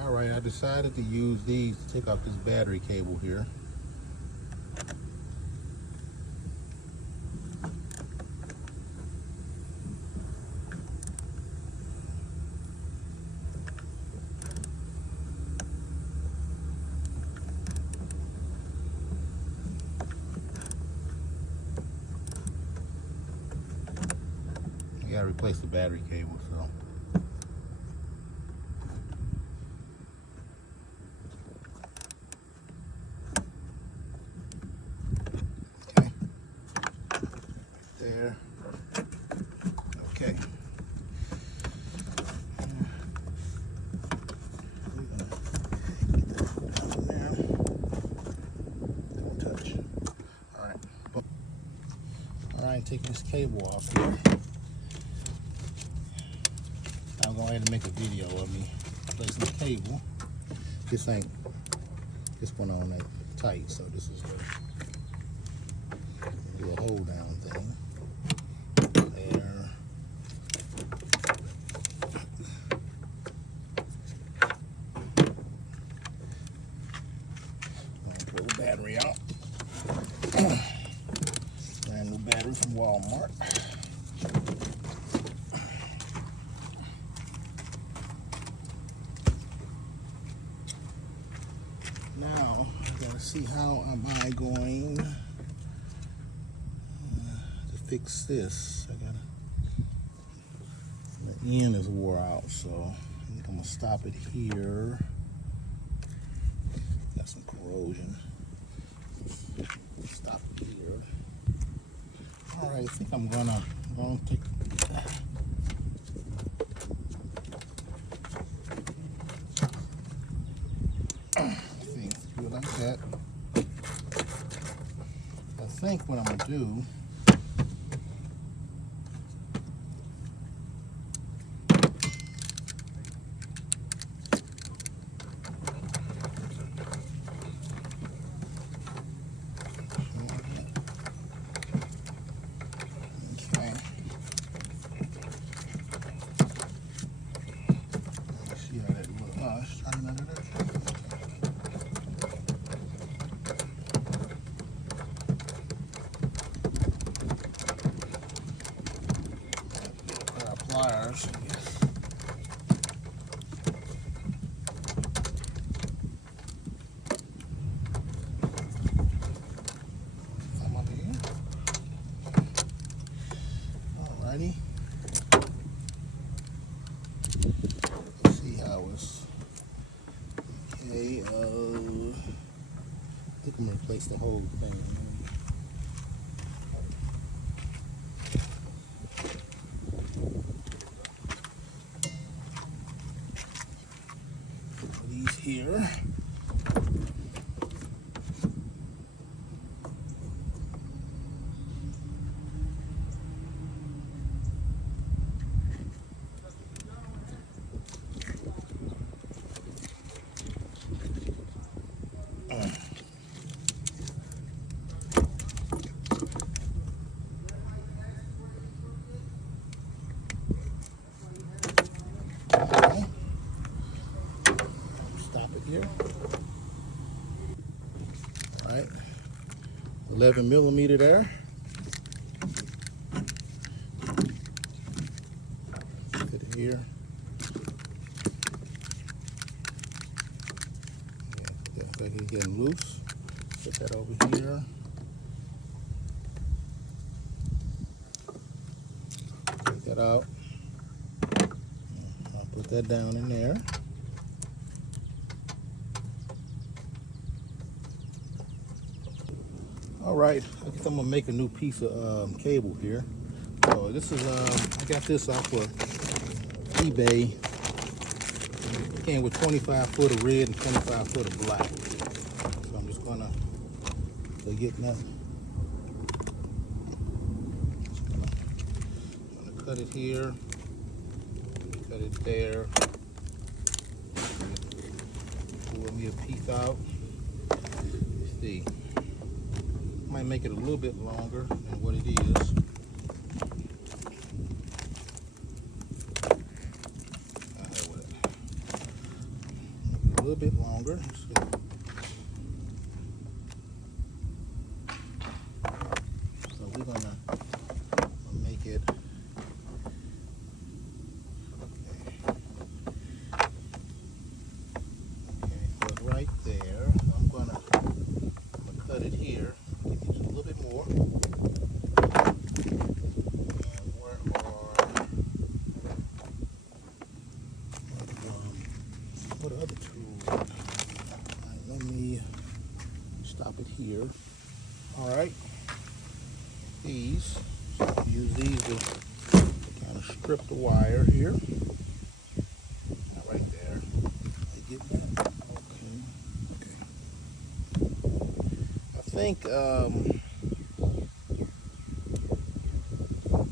All right, I decided to use these to take off this battery cable here. I gotta replace the battery cable, so. Okay. There. Okay. We're gonna get that hole out there. Don't touch. All right. All right, taking this cable off here. I'm going to go ahead and make a video of me placing the cable. This went on that tight, so this is a hold down thing. There. I'm going to pull the battery out. Brand new battery from Walmart. Now, I gotta see how am I going to fix this. The end is wore out, so I think I'm gonna stop it here. Got some corrosion. Stop it here. All right, I think I'm gonna take. Like that. I think what I'm gonna do okay. Let's see how that looks. Oh, let's try another direction. Pliers. Come up here. Alrighty. Let's see how it's. Okay. I think I'm gonna replace the whole thing. Here. Here. All right, 11 millimeter there. Put it here. Yeah, put that back here, getting loose. Put that over here. Take that out. I'll put that down in there. All right, I think I'm gonna make a new piece of cable here. So this is, I got this off of eBay. It came with 25 foot of red and 25 foot of black. So I'm just gonna get that. I'm gonna cut it here, cut it there. Pull me a piece out. Let's see. Might make it a little bit longer than what it is. little bit longer. So we're gonna make it. Okay, so right there. I'm gonna cut it here. Give it a little bit more. And where what other tool? Alright, let me stop it here. Alright. These. So use these to kind of strip the wire here. Right there. I get that. Okay. I think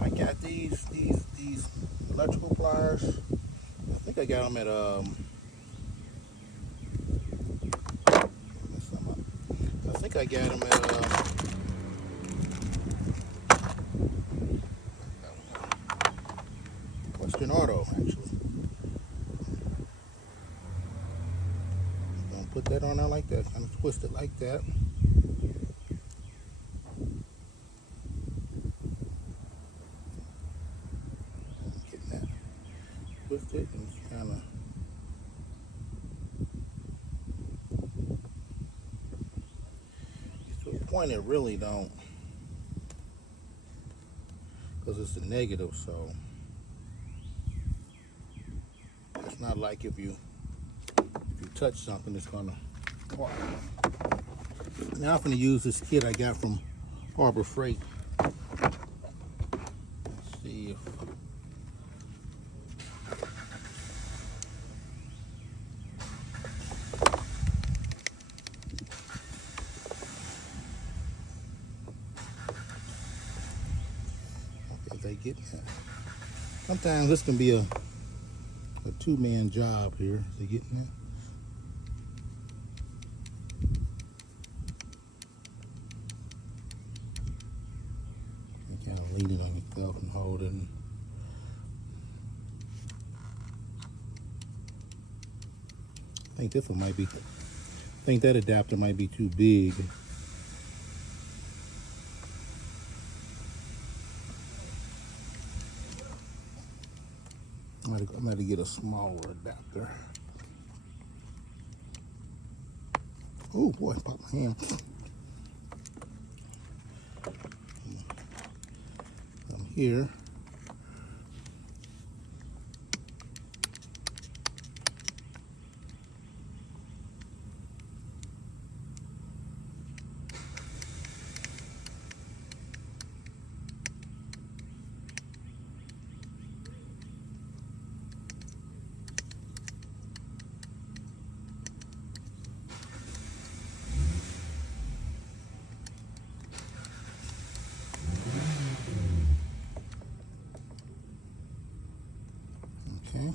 I got these electrical pliers. I think I got them at I think I got them at Western Auto, actually. I'm gonna put that on there like that, kind of twist it like that. Getting that twisted and kind of. To a point it really don't, because it's a negative, so it's not like if you touch something it's gonna part. Now I'm gonna use this kit I got from Harbor Freight. Let's see if they get that. Sometimes this can be a two-man job here. Is they getting that? You kind of lean it on yourself and hold it. I think this one might be. I think that adapter might be too big. I'm going to get a smaller adapter. Oh boy, I popped my hand. I'm here. Okay,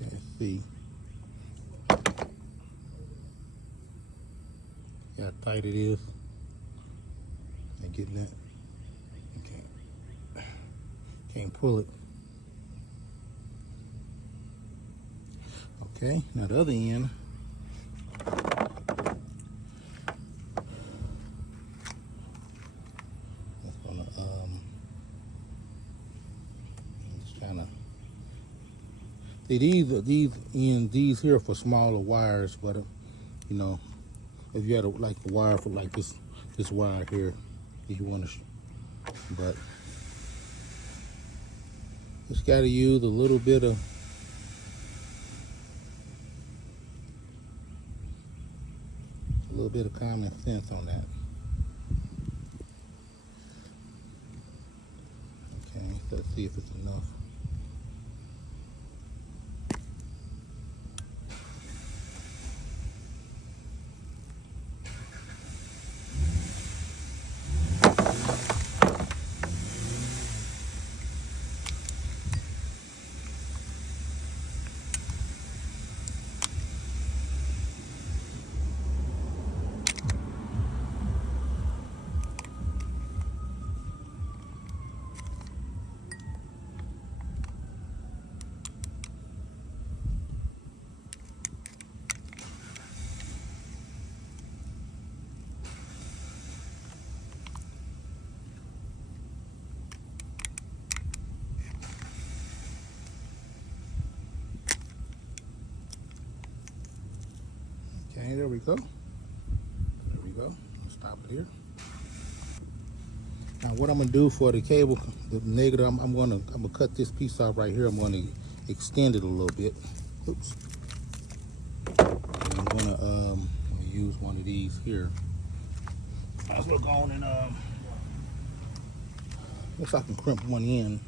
let's see. See how tight it is? You getting that? Okay. Can't pull it. Okay, now the other end. That's gonna just kind of. See, these here are for smaller wires, but you know, if you had like a wire for like this wire here, if you want to, but just got to use a little bit of common sense on that. Okay, let's see if it's enough. Okay, there we go. There we go. Stop it here. Now what I'm gonna do for the cable, the negative, I'm gonna cut this piece off right here. I'm gonna extend it a little bit. Oops. And I'm gonna use one of these here. I was gonna go on and guess I can crimp one in.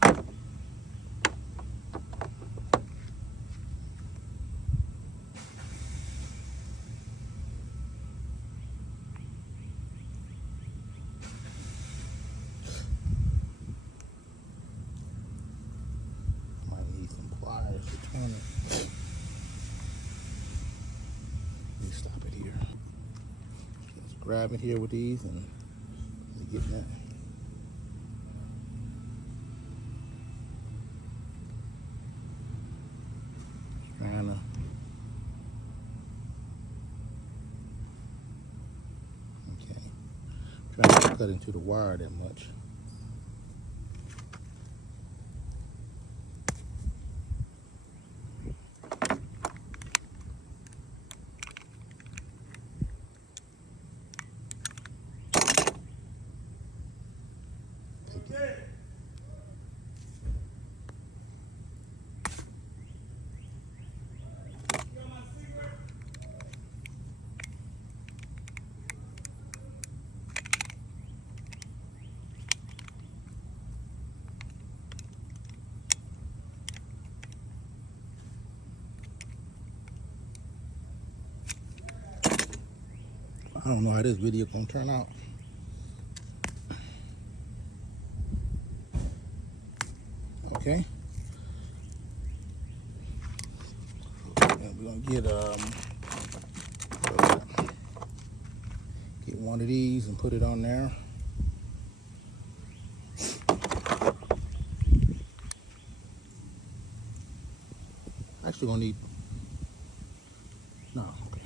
Let me stop it here. Just grab it here with these and get that. Trying to. Okay. Trying not to cut into the wire that much. I don't know how this video gonna turn out. Okay. And we're gonna get one of these and put it on there. Actually gonna need okay.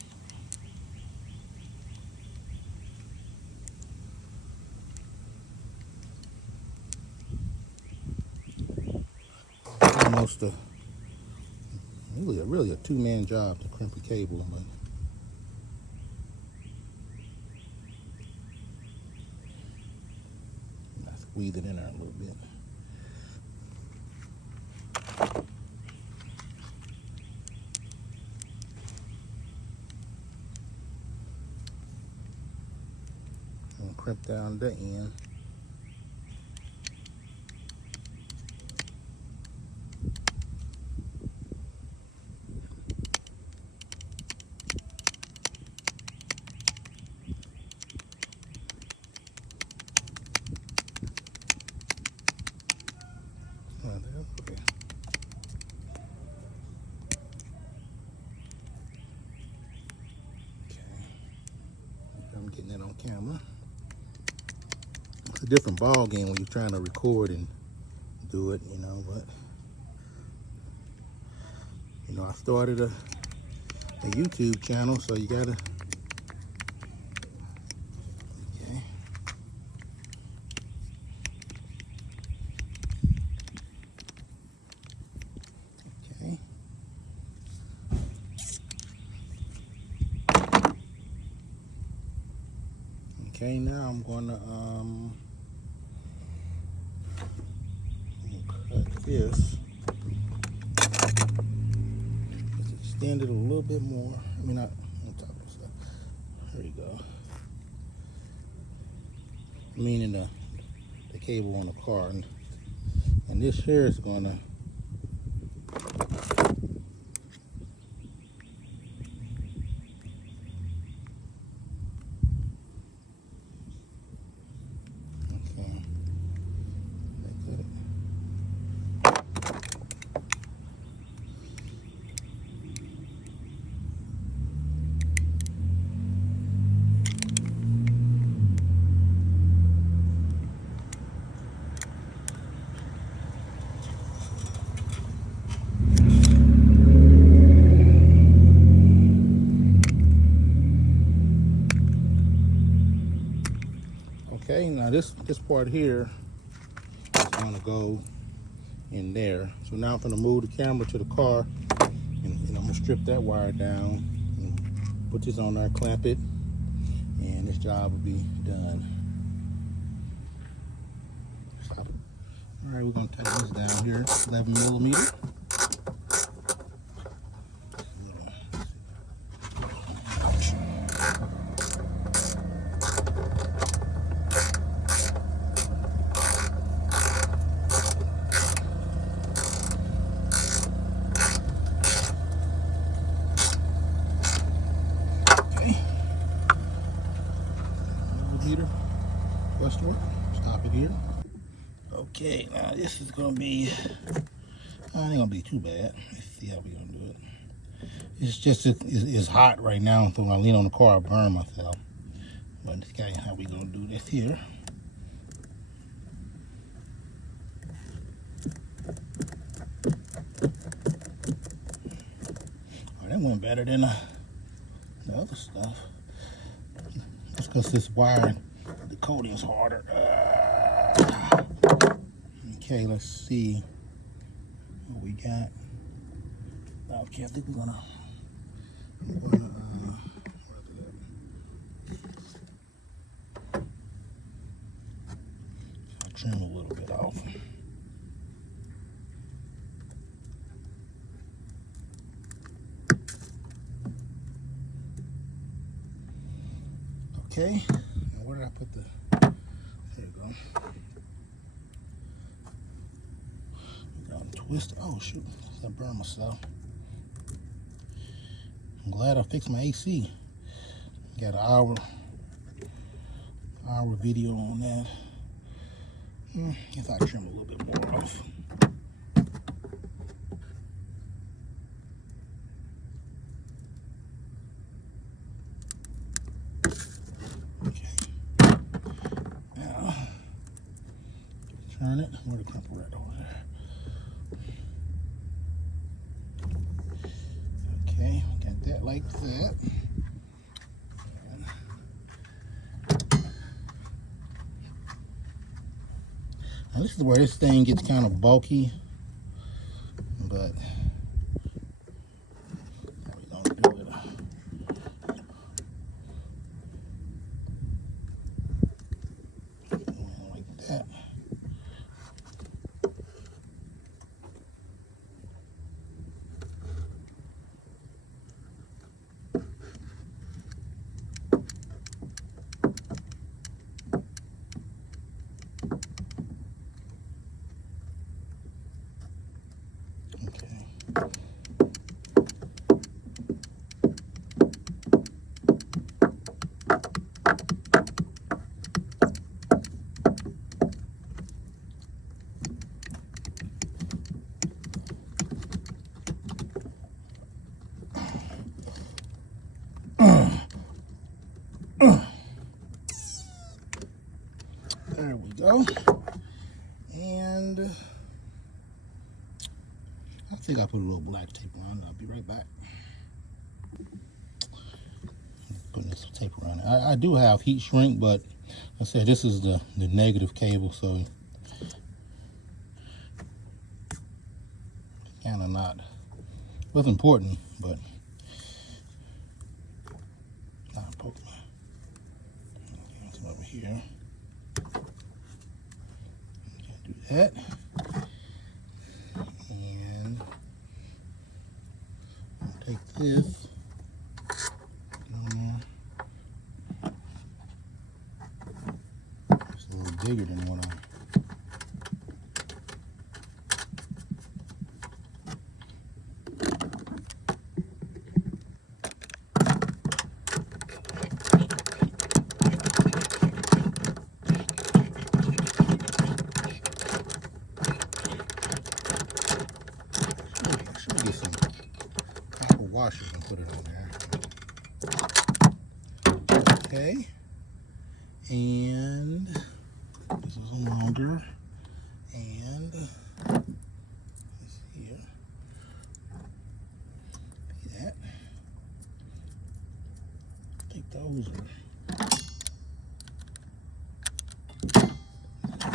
Almost really a two-man job to crimp a cable, but I squeeze it in there a little bit. And crimp down the end. I'm getting it on camera. It's a different ball game when you're trying to record and do it, you know, but you know, I started a YouTube channel, so you gotta Okay, now I'm gonna cut this. Let's extend it a little bit more. I mean, not on top of stuff. There you go. Meaning the cable on the car, and this here is gonna. Okay, now this part here is gonna go in there. So now I'm gonna move the camera to the car, and I'm gonna strip that wire down and Put this on there, clamp it, and this job will be done. Stop it. All right, we're gonna take this down here, 11 millimeter. Westward. Stop it here. Okay, now this is gonna be, it ain't gonna be too bad. Let's see how we're gonna do it. It's just, it's hot right now, so when I lean on the car, I burn myself. But this guy, how we gonna do this here. Oh, that went better than the other stuff. That's because this wire, the coating is harder. Okay, let's see what we got. Okay, I think we're gonna I'll trim a little bit off. Okay, now where did I put the, there you go. Twist, oh shoot, I burned myself. I'm glad I fixed my AC. Got an hour video on that. If I trim a little bit more off. Okay. Now, turn it. Where the crimper at over there? Okay, got that like that. Now this is where this thing gets kind of bulky, but how we gonna do it? Like that. There we go. And I think I put a little black tape around it. I'll be right back. Putting this tape around it. I do have heat shrink, but I said this is the negative cable, so kind of not, was important, but not important. Come over here. Do that. And I'll take this. It's a little bigger than what I. Should get some copper washers and put it on there. Okay. And this is a longer, and this here. See that? I think those are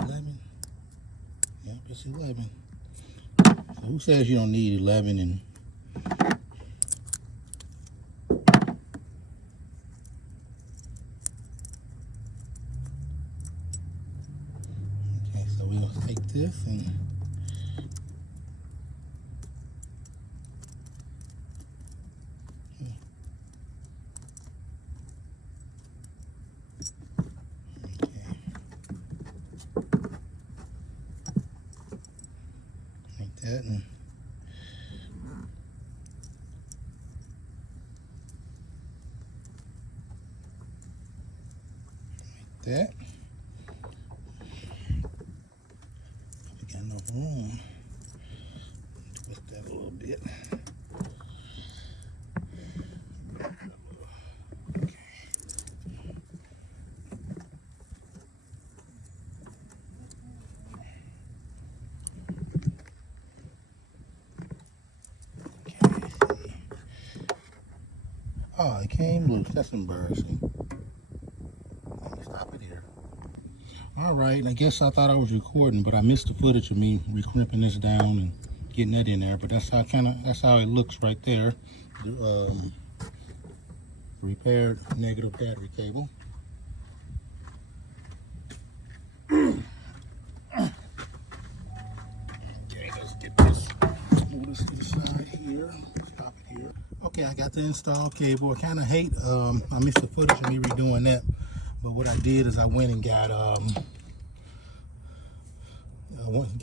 11. Yep, it's 11. So who says you don't need 11 and this and like that, and like that. We got enough room. Twist that a little bit. Oh, it came loose. That's embarrassing. Let me stop it here. All right, I guess I thought I was recording, but I missed the footage of me crimping this down and getting that in there. But that's how how it looks right there. The repaired negative battery cable. Okay, let's get this. Move this to the side here. Stop it here. Okay, I got the installed cable. I kind of hate, I missed the footage of me redoing that, but what I did is I went and got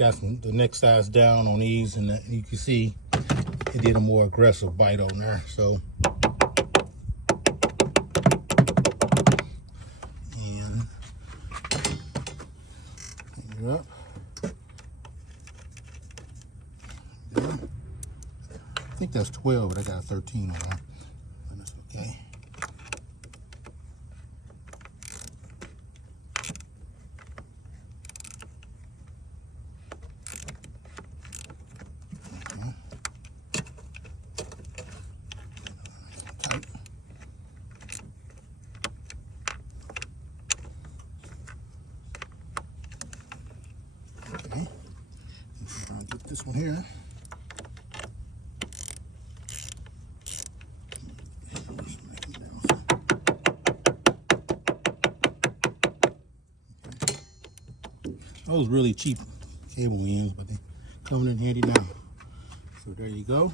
the neck size down on these, and you can see it did a more aggressive bite on there. So, and you're up. Yeah. I think that's 12, but I got a 13 on there. But that's okay. Tight. Okay. I'll get this one here. Those really cheap cable ends, but they coming in handy now. So there you go.